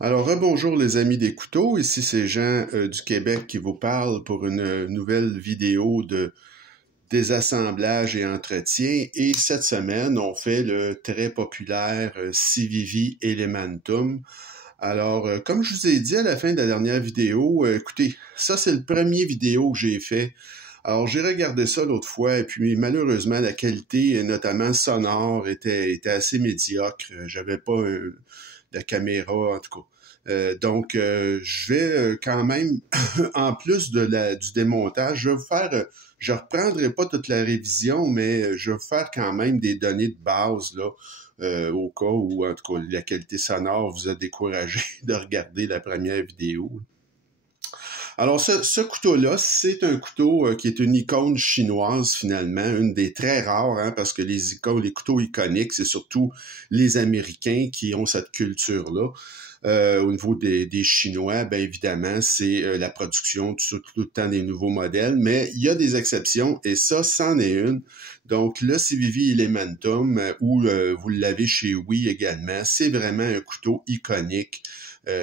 Alors, rebonjour les amis des couteaux, ici c'est Jean du Québec qui vous parle pour une nouvelle vidéo de désassemblage et entretien. Et cette semaine, on fait le très populaire Civivi Elementum. Alors, comme je vous ai dit à la fin de la dernière vidéo, écoutez, ça c'est le premier vidéo que j'ai fait. Alors, j'ai regardé ça l'autre fois, et puis malheureusement, la qualité, notamment sonore, était assez médiocre. J'avais pas la caméra, en tout cas. Donc, je vais quand même, en plus du démontage, je vais vous faire, je reprendrai pas toute la révision, mais je vais vous faire quand même des données de base, là, au cas où, en tout cas, la qualité sonore vous a découragé de regarder la première vidéo. Alors, ce couteau-là, c'est un couteau qui est une icône chinoise, finalement, une des très rares, hein, parce que les icônes, les couteaux iconiques, c'est surtout les Américains qui ont cette culture-là. Au niveau des Chinois, bien évidemment, c'est la production tout le temps des nouveaux modèles, mais il y a des exceptions, et ça, c'en est une. Donc, le Civivi Elementum, ou vous l'avez chez Oui également, c'est vraiment un couteau iconique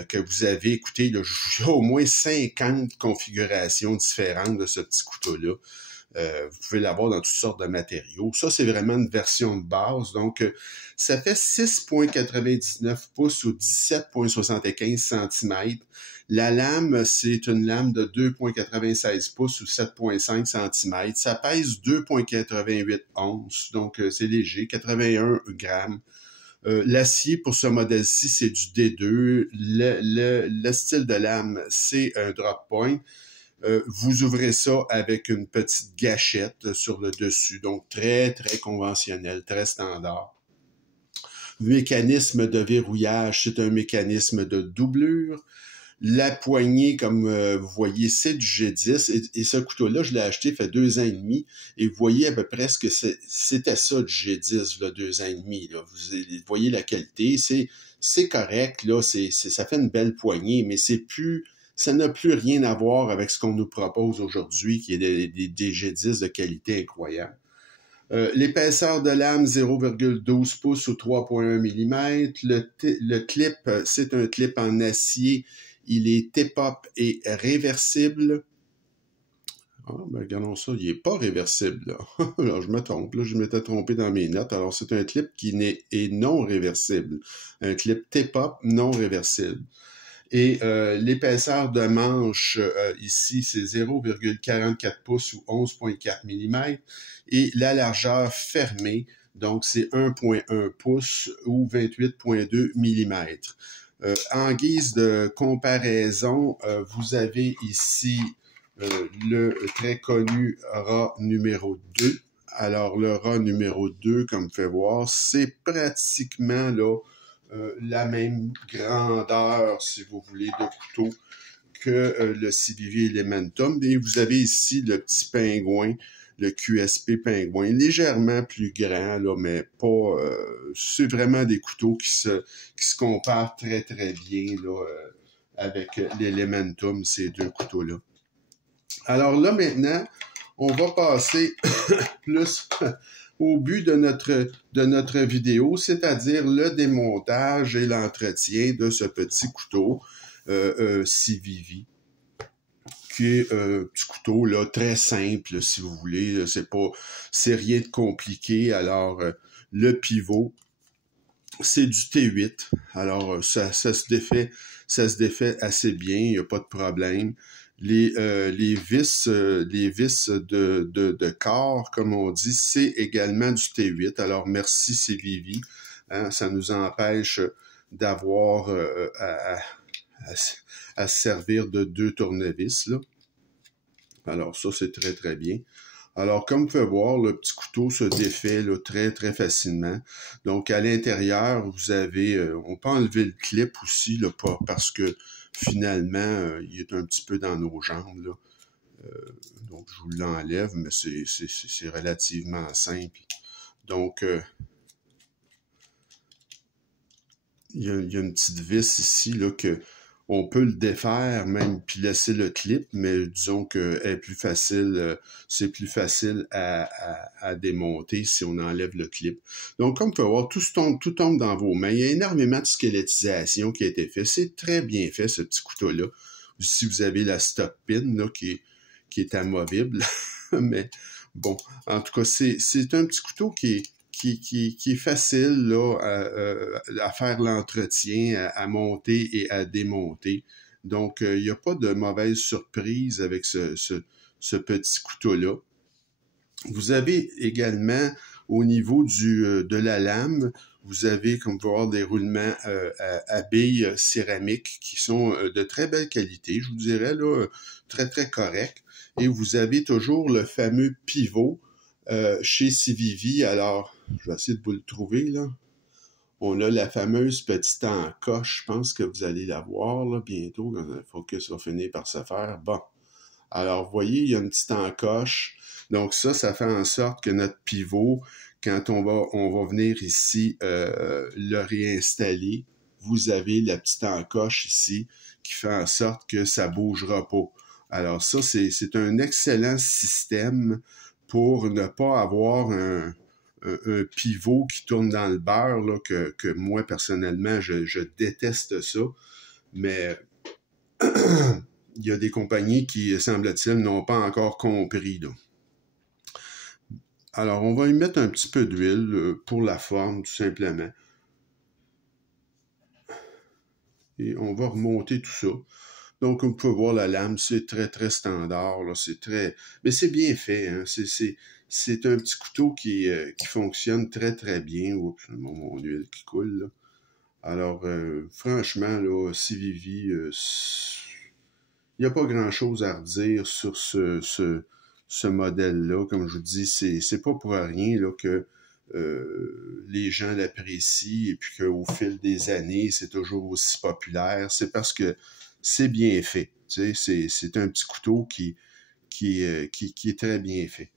que vous avez. Écoutez, là, il y a au moins 50 configurations différentes de ce petit couteau-là. Vous pouvez l'avoir dans toutes sortes de matériaux. Ça, c'est vraiment une version de base. Donc, ça fait 6,99 pouces ou 17,75 cm. La lame, c'est une lame de 2,96 pouces ou 7,5 cm. Ça pèse 2,88 onces, donc c'est léger, 81 grammes. L'acier pour ce modèle-ci, c'est du D2. Le style de lame, c'est un drop point. Vous ouvrez ça avec une petite gâchette sur le dessus, donc très, très conventionnel, très standard. Le mécanisme de verrouillage, c'est un mécanisme de doublure. La poignée, comme vous voyez, c'est du G10. Et ce couteau-là, je l'ai acheté il fait 2 ans et demi. Et vous voyez à peu près ce que c'était ça du G10, là, 2 ans et demi. Là. Vous voyez la qualité, c'est correct, là, ça fait une belle poignée, mais ça n'a plus rien à voir avec ce qu'on nous propose aujourd'hui, qui est des G10 de qualité incroyable. L'épaisseur de lame, 0,12 pouces ou 3,1 mm. Le clip, c'est un clip en acier. Il est tip-up et réversible. Ah, ben regardons ça, il n'est pas réversible, là. Alors, je me trompe, là, je m'étais trompé dans mes notes. Alors, c'est un clip qui est non réversible. Un clip tip-up non réversible. Et l'épaisseur de manche, ici, c'est 0,44 pouces ou 11,4 mm. Et la largeur fermée, donc c'est 1,1 pouce ou 28,2 mm. En guise de comparaison, vous avez ici le très connu rat numéro 2. Alors, le rat numéro 2, comme vous pouvez voir, c'est pratiquement là la même grandeur, si vous voulez, de couteau que le Civivi Elementum. Et vous avez ici le petit pingouin, le QSP pingouin, légèrement plus grand, là, mais pas... c'est vraiment des couteaux qui se comparent très, très bien là, avec l'Elementum, ces deux couteaux-là. Alors là, maintenant, on va passer plus au but de notre vidéo, c'est-à-dire le démontage et l'entretien de ce petit couteau Civivi, qui est un petit couteau là, très simple, si vous voulez. C'est rien de compliqué. Alors, le pivot, c'est du T8. Alors, ça se défait assez bien, il n'y a pas de problème. Les vis de corps, comme on dit, c'est également du T8. Alors, merci Civivi. Hein, ça nous empêche d'avoir à se servir de 2 tournevis, là. Alors, ça, c'est très, très bien. Alors, comme vous pouvez voir, le petit couteau se défait là, très, très facilement. Donc, à l'intérieur, vous avez... on peut enlever le clip aussi, là, parce que finalement, il est un petit peu dans nos jambes, là. Donc, je vous l'enlève, mais c'est relativement simple. Donc, il y a une petite vis ici là, que On peut le défaire même puis laisser le clip, mais disons que est plus facile, c'est plus facile à démonter si on enlève le clip. Donc, comme vous pouvez voir, tout tombe dans vos mains. Il y a énormément de squelettisation qui a été fait. C'est très bien fait, ce petit couteau-là. Si vous avez la stock pin là, qui est amovible, mais bon, en tout cas, c'est un petit couteau qui est facile là, à faire l'entretien, à monter et à démonter. Donc, il n'y a pas de mauvaise surprise avec ce petit couteau-là. Vous avez également, au niveau de la lame, vous avez, comme vous pouvez voir, des roulements à billes céramiques qui sont de très belle qualité, je vous dirais, là, très, très correct. Et vous avez toujours le fameux pivot chez CVV. Alors, je vais essayer de vous le trouver, là. On a la fameuse petite encoche. Je pense que vous allez la voir, là, bientôt, quand le focus va finir par se faire. Bon. Alors, vous voyez, il y a une petite encoche. Donc, ça fait en sorte que notre pivot, quand on va venir ici le réinstaller, vous avez la petite encoche ici qui fait en sorte que ça bougera pas. Alors, ça, c'est un excellent système pour ne pas avoir un pivot qui tourne dans le beurre, là, que moi, personnellement, je déteste ça. Mais il y a des compagnies qui, semble-t-il, n'ont pas encore compris, là. Alors, on va y mettre un petit peu d'huile pour la forme, tout simplement. Et on va remonter tout ça. Donc, comme vous pouvez voir, la lame, c'est très, très standard, là. C'est très... Mais c'est bien fait, hein. C'est un petit couteau qui fonctionne très, très bien. Oups, mon huile qui coule, là. Alors, franchement, là, CVV, il n'y a pas grand-chose à redire sur ce modèle-là. Comme je vous dis, c'est pas pour rien là, que les gens l'apprécient et puis qu'au fil des années, c'est toujours aussi populaire. C'est parce que c'est bien fait. Tu sais, c'est un petit couteau qui est très bien fait.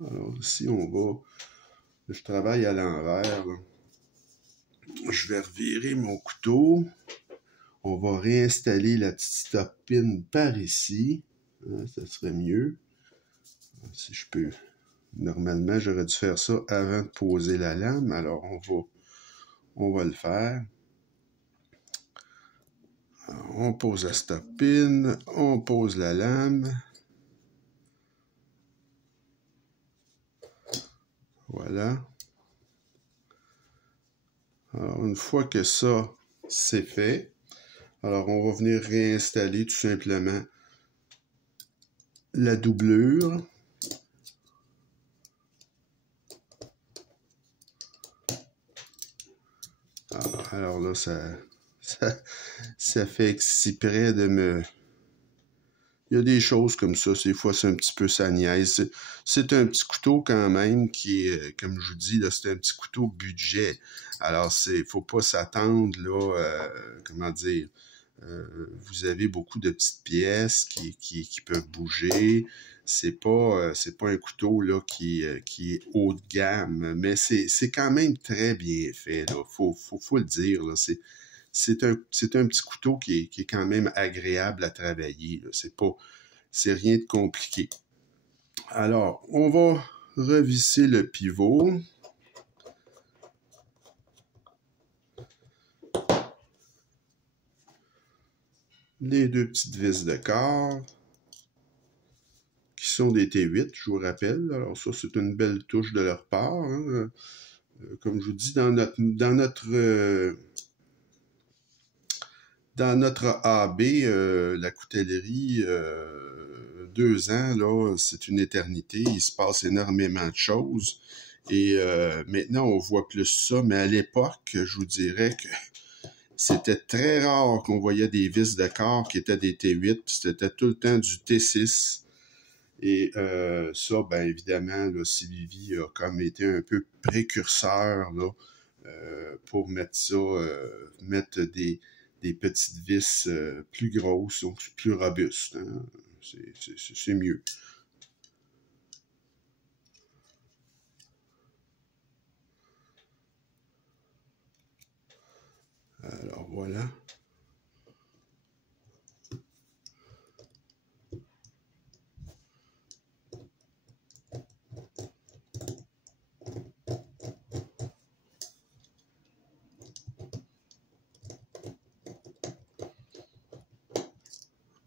Alors ici, on va... Je travaille à l'envers, là. Je vais revirer mon couteau. On va réinstaller la petite stop pin par ici. Hein, ça serait mieux. Si je peux. Normalement, j'aurais dû faire ça avant de poser la lame. Alors, on va le faire. Alors, on pose la stop pin. On pose la lame. Voilà. Alors, une fois que ça, c'est fait, alors on va venir réinstaller tout simplement la doublure. Alors là, ça fait exprès de me... Il y a des choses comme ça, des fois c'est un petit peu sa niaise. C'est un petit couteau quand même qui est, comme je vous dis, là, c'est un petit couteau budget. Alors, faut pas s'attendre, là, comment dire, vous avez beaucoup de petites pièces qui peuvent bouger. C'est pas un couteau là qui est haut de gamme, mais c'est quand même très bien fait là. Faut le dire là. C'est un petit couteau qui est quand même agréable à travailler. C'est rien de compliqué. Alors, on va revisser le pivot. Les deux petites vis de corps, qui sont des T8, je vous rappelle. Alors ça, c'est une belle touche de leur part. Hein. Comme je vous dis, dans notre AB, la coutellerie, 2 ans, là, c'est une éternité. Il se passe énormément de choses. Et maintenant, on voit plus ça. Mais à l'époque, je vous dirais que c'était très rare qu'on voyait des vis de corps qui étaient des T8. C'était tout le temps du T6. Et ça, ben évidemment, là, CVV a comme été un peu précurseur là, pour mettre ça, mettre des petites vis plus grosses, donc plus robustes. Hein. C'est mieux. Alors voilà.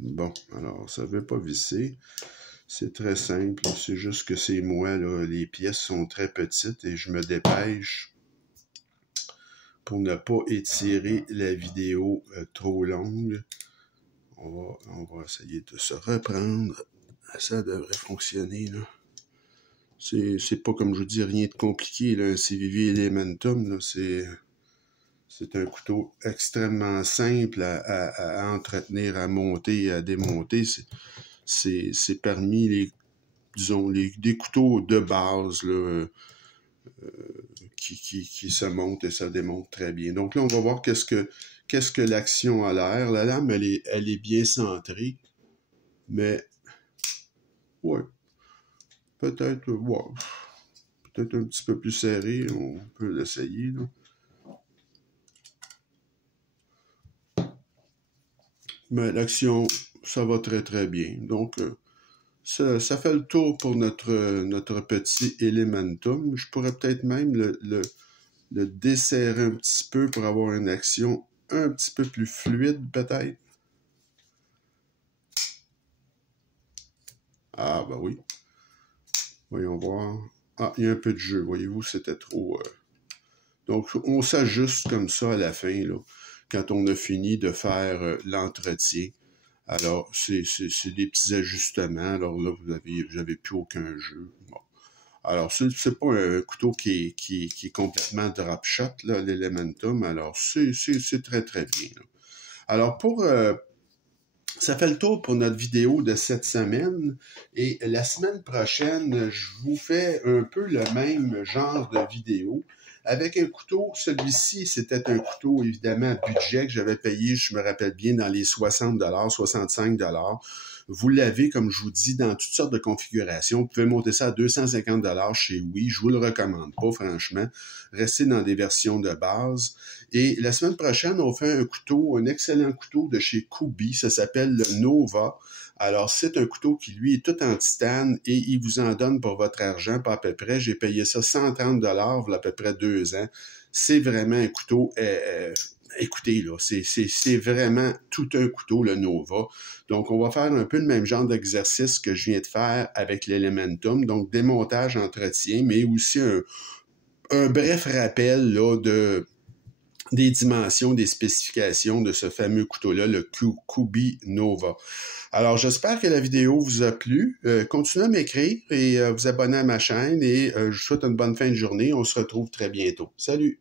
Bon, alors, ça ne veut pas visser. C'est très simple. C'est juste que c'est moi, là, les pièces sont très petites et je me dépêche pour ne pas étirer la vidéo trop longue. On va essayer de se reprendre. Ça devrait fonctionner, là. C'est pas, comme je vous dis, rien de compliqué, là. Un CVV Elementum, là, c'est un couteau extrêmement simple à entretenir, à monter, à démonter. C'est parmi les, disons, des couteaux de base, là, qui se montent et se démontent très bien. Donc là, on va voir qu'est-ce que l'action a l'air. La lame, elle est bien centrée, mais ouais, peut-être un petit peu plus serré, on peut l'essayer, là. Mais l'action, ça va très très bien. Donc, ça fait le tour pour notre petit Elementum. Je pourrais peut-être même le desserrer un petit peu pour avoir une action un petit peu plus fluide, peut-être. Ah, ben oui. Voyons voir. Ah, il y a un peu de jeu. Voyez-vous, c'était trop... Donc, on s'ajuste comme ça à la fin, là, quand on a fini de faire l'entretien. Alors, c'est des petits ajustements. Alors là, vous avez plus aucun jeu. Bon. Alors, c'est pas un couteau qui est complètement drop shot, là, l'Elementum. Alors, c'est très, très bien, là. Alors, ça fait le tour pour notre vidéo de cette semaine. Et la semaine prochaine, je vous fais un peu le même genre de vidéo avec un couteau. Celui-ci, c'était un couteau, évidemment, budget que j'avais payé, je me rappelle bien, dans les 60 $, 65 $. Vous l'avez, comme je vous dis, dans toutes sortes de configurations. Vous pouvez monter ça à 250 $ chez Oui. Je vous le recommande pas, franchement. Restez dans des versions de base. Et la semaine prochaine, on fait un couteau, un excellent couteau de chez Kubey. Ça s'appelle le Nova. Alors, c'est un couteau qui, lui, est tout en titane et il vous en donne pour votre argent, pas à peu près. J'ai payé ça 130 $, il y a à peu près 2 ans. C'est vraiment un couteau... écoutez, là, c'est vraiment tout un couteau, le Nova. Donc, on va faire un peu le même genre d'exercice que je viens de faire avec l'Elementum. Donc, démontage, entretien, mais aussi un bref rappel là, des dimensions, des spécifications de ce fameux couteau-là, le Kubey Nova. Alors, j'espère que la vidéo vous a plu. Continuez à m'écrire et vous abonner à ma chaîne et je vous souhaite une bonne fin de journée. On se retrouve très bientôt. Salut!